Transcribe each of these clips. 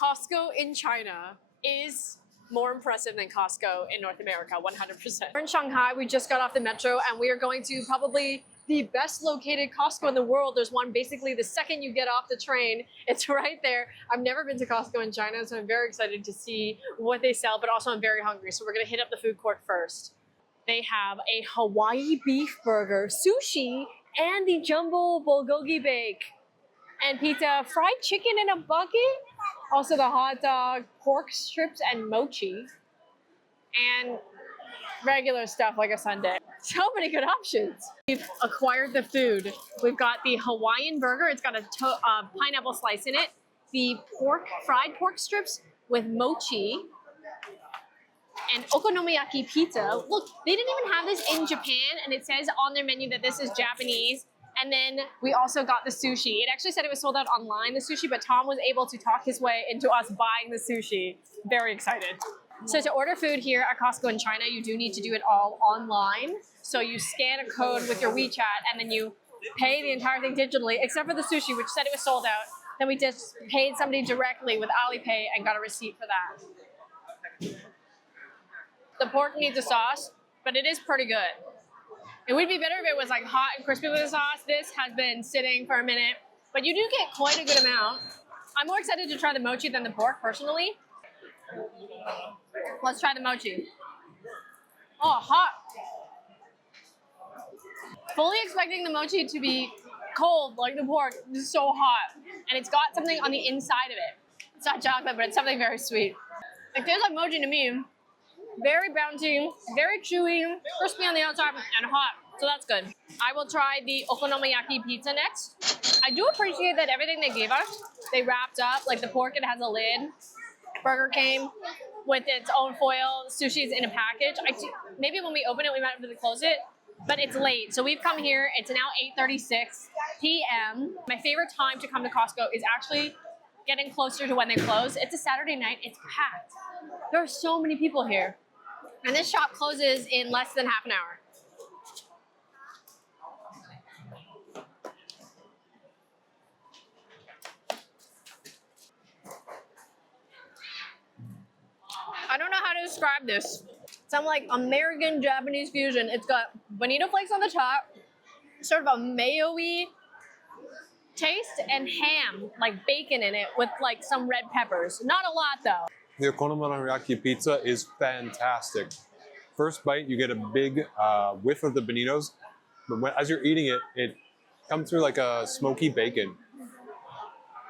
Costco in China is more impressive than Costco in North America, 100%. We're in Shanghai, we just got off the metro and we are going to probably the best located Costco in the world. There's one basically the second you get off the train. It's right there. I've never been to Costco in China, so I'm very excited to see what they sell, but also I'm very hungry. So we're gonna hit up the food court first. They have a Hawaii beef burger, sushi, and the jumbo bulgogi bake. And pizza, fried chicken in a bucket. Also the hot dog, pork strips, and mochi. And regular stuff like a sundae. So many good options. We've acquired the food. We've got the Hawaiian burger. It's got a pineapple slice in it. The fried pork strips with mochi. And okonomiyaki pizza. Look, they didn't even have this in Japan, and it says on their menu that this is Japanese. And then we also got the sushi. It actually said it was sold out online, the sushi, but Tom was able to talk his way into us buying the sushi. Very excited. So to order food here at Costco in China, you do need to do it all online. So you scan a code with your WeChat and then you pay the entire thing digitally, except for the sushi, which said it was sold out. Then we just paid somebody directly with Alipay and got a receipt for that. The pork needs a sauce, but it is pretty good. It would be better if it was like hot and crispy with the sauce. This has been sitting for a minute, but you do get quite a good amount. I'm more excited to try the mochi than the pork, personally. Let's try the mochi. Oh, hot. Fully expecting the mochi to be cold like the pork. This is so hot. And it's got something on the inside of it. It's not chocolate, but it's something very sweet. It tastes like mochi to me. Very bouncy, very chewy, crispy on the outside, and hot. So that's good. I will try the okonomiyaki pizza next. I do appreciate that everything they gave us, they wrapped up. Like the pork, it has a lid. Burger came with its own foil. Sushi's in a package. Maybe when we open it, we might have to close it, but it's late. So we've come here. It's now 8:36 p.m. My favorite time to come to Costco is actually getting closer to when they close. It's a Saturday night. It's packed. There are so many people here. And this shop closes in less than half an hour. I don't know how to describe this. Some like American Japanese fusion. It's got bonito flakes on the top, sort of a mayo-y taste, and ham, like bacon in it with like some red peppers. Not a lot though. The okonomiyaki pizza is fantastic. First bite, you get a big whiff of the bonitos, but as you're eating it, it comes through like a smoky bacon.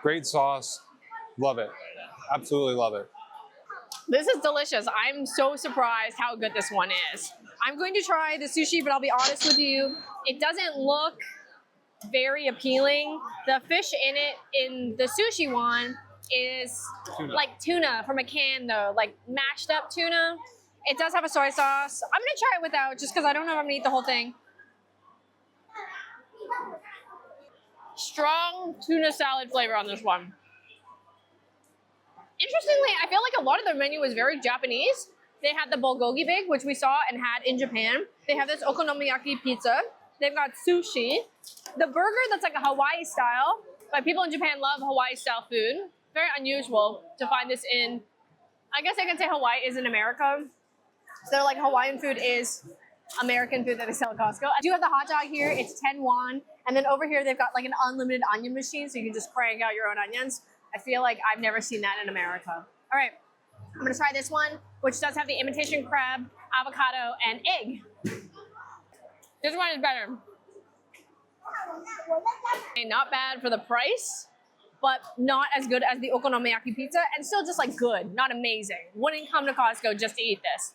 Great sauce, love it. Absolutely love it. This is delicious. I'm so surprised how good this one is. I'm going to try the sushi, but I'll be honest with you, it doesn't look very appealing. The fish in it, in the sushi one, is like tuna from a can though, like mashed up tuna. It does have a soy sauce. I'm gonna try it without, just because I don't know if I'm gonna eat the whole thing. Strong tuna salad flavor on this one. Interestingly, I feel like a lot of their menu is very Japanese. They had the bulgogi bake, which we saw and had in Japan. They have this okonomiyaki pizza. They've got sushi. The burger that's like a Hawaii style. But people in Japan love Hawaii style food. Very unusual to find this in, I guess I can say Hawaii is in America. So like Hawaiian food is American food that they sell at Costco. I do have the hot dog here, it's 10 won. And then over here they've got like an unlimited onion machine, so you can just crank out your own onions. I feel like I've never seen that in America. All right, I'm gonna try this one, which does have the imitation crab, avocado, and egg. This one is better. Okay, not bad for the price, but not as good as the okonomiyaki pizza, and still just like good, not amazing. Wouldn't come to Costco just to eat this.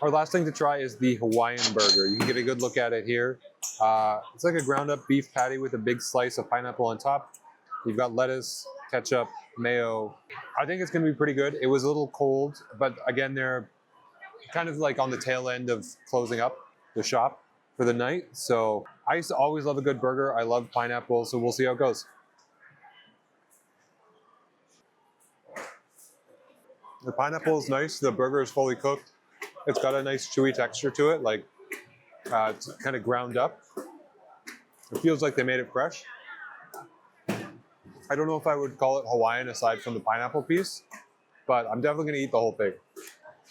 Our last thing to try is the Hawaiian burger. You can get a good look at it here. It's like a ground up beef patty with a big slice of pineapple on top. You've got lettuce, ketchup, mayo. I think it's gonna be pretty good. It was a little cold, but again, they're kind of like on the tail end of closing up the shop for the night. So I used to always love a good burger. I love pineapple, so we'll see how it goes. The pineapple is nice. The burger is fully cooked. It's got a nice chewy texture to it, like it's kind of ground up. It feels like they made it fresh. I don't know if I would call it Hawaiian aside from the pineapple piece, but I'm definitely gonna eat the whole thing.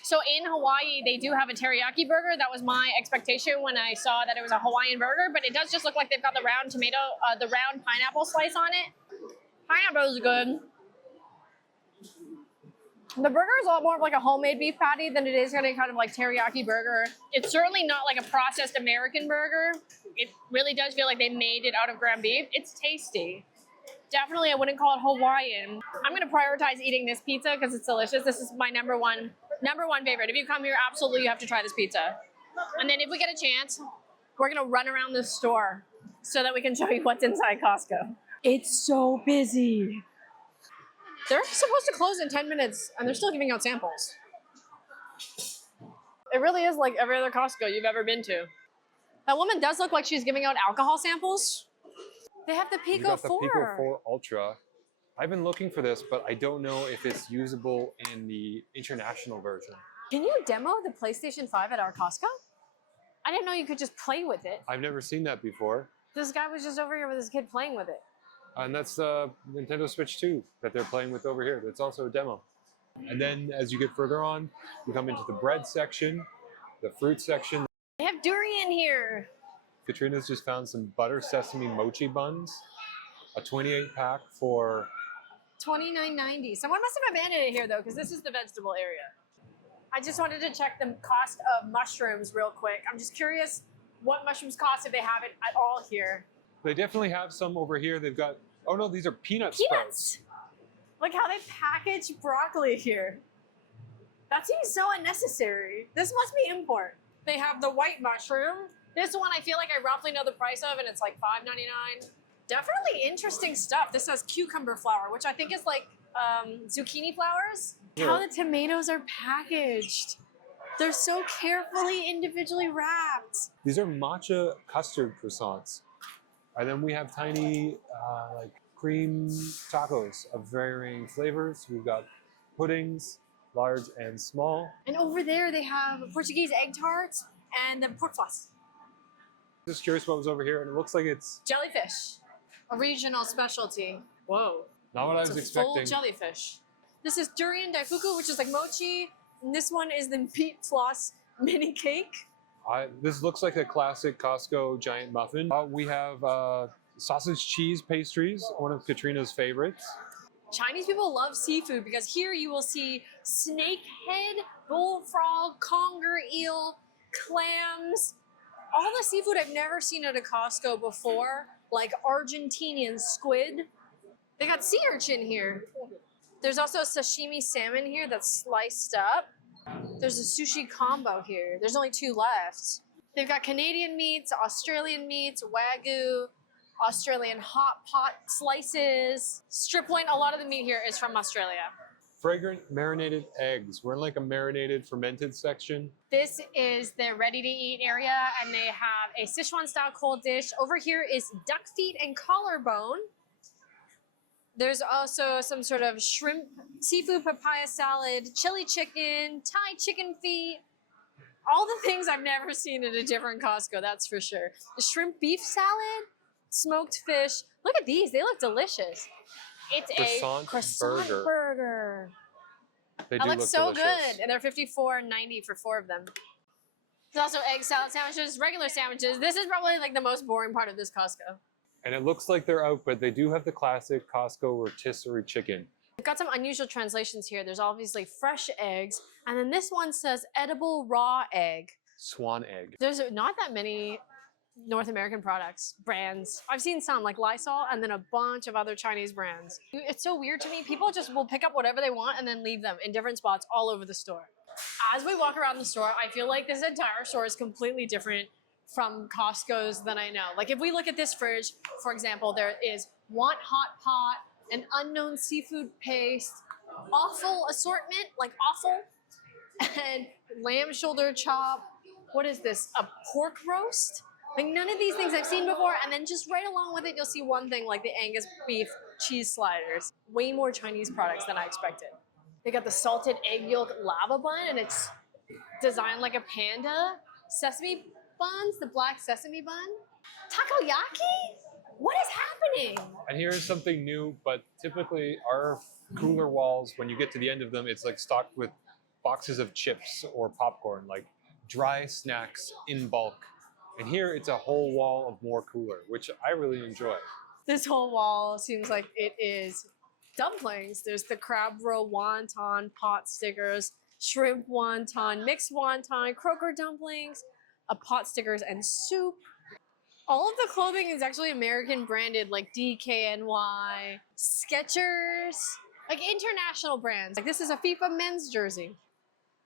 So in Hawaii, they do have a teriyaki burger. That was my expectation when I saw that it was a Hawaiian burger, but it does just look like they've got the round tomato, the round pineapple slice on it. Pineapple is good. The burger is a lot more of like a homemade beef patty than it is any kind of like teriyaki burger. It's certainly not like a processed American burger. It really does feel like they made it out of ground beef. It's tasty. Definitely, I wouldn't call it Hawaiian. I'm gonna prioritize eating this pizza because it's delicious. This is my number one favorite. If you come here, absolutely you have to try this pizza. And then if we get a chance, we're gonna run around the store so that we can show you what's inside Costco. It's so busy. They're supposed to close in 10 minutes and they're still giving out samples. It really is like every other Costco you've ever been to. That woman does look like she's giving out alcohol samples. They have the Pico 4. You got the Pico 4 Ultra. I've been looking for this, but I don't know if it's usable in the international version. Can you demo the PlayStation 5 at our Costco? I didn't know you could just play with it. I've never seen that before. This guy was just over here with his kid playing with it. And that's the Nintendo Switch 2 that they're playing with over here. That's also a demo. And then as you get further on, you come into the bread section, the fruit section. They have durian here. Katrina's just found some butter sesame mochi buns, a 28 pack for $29.90. Someone must have abandoned it here though, because this is the vegetable area. I just wanted to check the cost of mushrooms real quick. I'm just curious what mushrooms cost if they have it at all here. They definitely have some over here. They've got, oh no, these are peanut sprouts. Peanuts! Look how they package broccoli here. That seems so unnecessary. This must be import. They have the white mushroom. This one I feel like I roughly know the price of and it's like $5.99. Definitely interesting stuff. This has cucumber flour, which I think is like zucchini flowers. Yeah. How the tomatoes are packaged. They're so carefully individually wrapped. These are matcha custard croissants. And then we have tiny like cream tacos of varying flavors. We've got puddings, large and small. And over there they have Portuguese egg tarts and the pork floss. Just curious what was over here, and it looks like it's Jellyfish, a regional specialty. Whoa. not what I It's was a expecting. full jellyfish. This is durian daifuku, which is like mochi. And this one is the meat floss mini cake. This looks like a classic Costco giant muffin. We have sausage cheese pastries, one of Katrina's favorites. Chinese people love seafood because here you will see snakehead, bullfrog, conger eel, clams, all the seafood I've never seen at a Costco before, like Argentinian squid. They got sea urchin here. There's also a sashimi salmon here that's sliced up. There's a sushi combo here. There's only 2 left. They've got Canadian meats, Australian meats, Wagyu, Australian hot pot slices. Strip loin, a lot of the meat here is from Australia. Fragrant marinated eggs. We're in like a marinated fermented section. This is their ready-to-eat area, and they have a Sichuan-style cold dish. Over here is duck feet and collarbone. There's also some sort of shrimp, seafood papaya salad, chili chicken, Thai chicken feet. All the things I've never seen at a different Costco, that's for sure. The shrimp beef salad, smoked fish. Look at these, they look delicious. It's a croissant burger. They That do looks look so delicious. good. And they're $54.90 for 4 of them. There's also egg salad sandwiches, regular sandwiches. This is probably like the most boring part of this Costco. And it looks like they're out, but they do have the classic Costco rotisserie chicken. We've got some unusual translations here. There's obviously fresh eggs, and then this one says edible raw egg. Swan egg. There's not that many North American products, brands. I've seen some like Lysol and then a bunch of other Chinese brands. It's so weird to me. People just will pick up whatever they want and then leave them in different spots all over the store. As we walk around the store, I feel like this entire store is completely different from Costco's than I know. Like if we look at this fridge, for example, there is Want Hot Pot, an unknown seafood paste, awful assortment, like awful, and lamb shoulder chop. What is this? A pork roast? Like none of these things I've seen before, and then just right along with it, you'll see one thing like the Angus beef cheese sliders. Way more Chinese products than I expected. They got the salted egg yolk lava bun, and it's designed like a panda. Sesame buns, the black sesame bun. Takoyaki? What is happening? And here's something new, but typically our cooler walls, when you get to the end of them, it's like stocked with boxes of chips or popcorn, like dry snacks in bulk. And here it's a whole wall of more cooler, which I really enjoy. This whole wall seems like it is dumplings. There's the crab roe wonton pot stickers, shrimp wonton, mixed wonton, croaker dumplings, a pot stickers, and soup. All of the clothing is actually American branded, like DKNY, Skechers, like international brands. Like this is a FIFA men's jersey.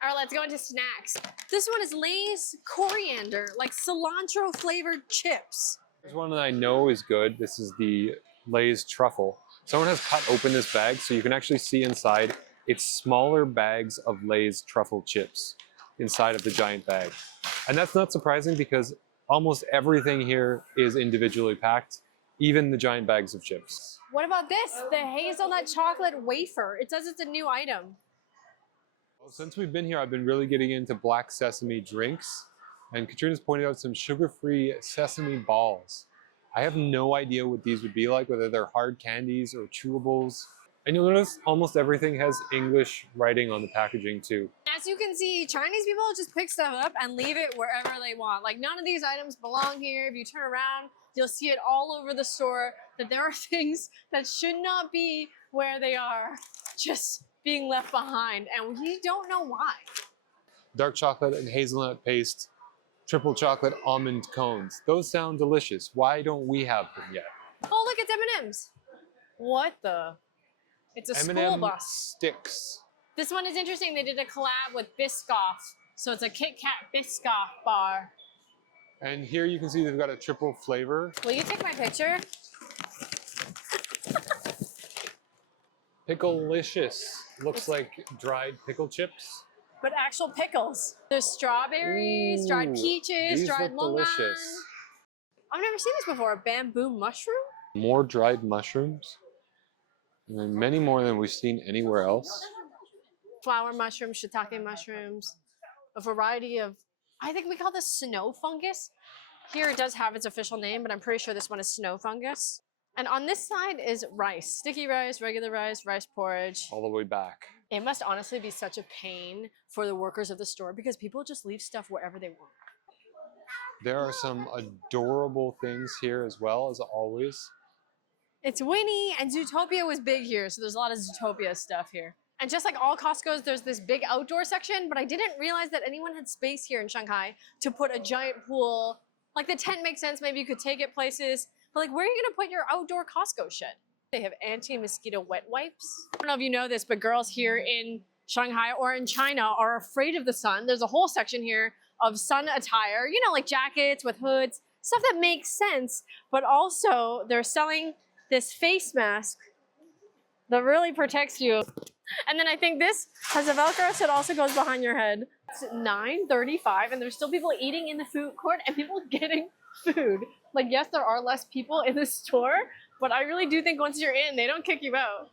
All right, let's go into snacks. This one is Lay's coriander, like cilantro flavored chips. There's one that I know is good. This is the Lay's truffle. Someone has cut open this bag so you can actually see inside. It's smaller bags of Lay's truffle chips inside of the giant bag. And that's not surprising because almost everything here is individually packed, even the giant bags of chips. What about this? The hazelnut chocolate wafer. It says it's a new item. Well, since we've been here, I've been really getting into black sesame drinks. And Katrina's pointed out some sugar-free sesame balls. I have no idea what these would be like, whether they're hard candies or chewables. And you'll notice almost everything has English writing on the packaging too. As you can see, Chinese people just pick stuff up and leave it wherever they want. Like none of these items belong here. If you turn around, you'll see it all over the store, that there are things that should not be where they are, just being left behind. And we don't know why. Dark chocolate and hazelnut paste, triple chocolate almond cones. Those sound delicious. Why don't we have them yet? Oh, look, it's M&M's. What the? It's a school M&M bus. sticks. This one is interesting. They did a collab with Biscoff. So it's a Kit Kat Biscoff bar. And here you can see they've got a triple flavor. Will you take my picture? Picklelicious. Looks like dried pickle chips. But actual pickles. There's strawberries, dried Ooh, peaches, these dried look longan. delicious. I've never seen this before. A bamboo mushroom? More dried mushrooms. And many more than we've seen anywhere else. Flower mushrooms, shiitake mushrooms, a variety of, I think we call this snow fungus. Here it does have its official name, but I'm pretty sure this one is snow fungus. And on this side is rice, sticky rice, regular rice, rice porridge. All the way back. It must honestly be such a pain for the workers of the store because people just leave stuff wherever they want. There are some adorable things here as well, as always. It's Winnie, and Zootopia was big here, so there's a lot of Zootopia stuff here. And just like all Costco's, there's this big outdoor section, but I didn't realize that anyone had space here in Shanghai to put a giant pool. Like the tent makes sense, maybe you could take it places, but like where are you gonna put your outdoor Costco shit? They have anti-mosquito wet wipes. I don't know if you know this, but girls here in Shanghai or in China are afraid of the sun. There's a whole section here of sun attire, you know, like jackets with hoods, stuff that makes sense, but also they're selling this face mask that really protects you. And then I think this has a Velcro, so it also goes behind your head. It's 9:35 and there's still people eating in the food court and people getting food. Like, yes, there are less people in the store, but I really do think once you're in, they don't kick you out.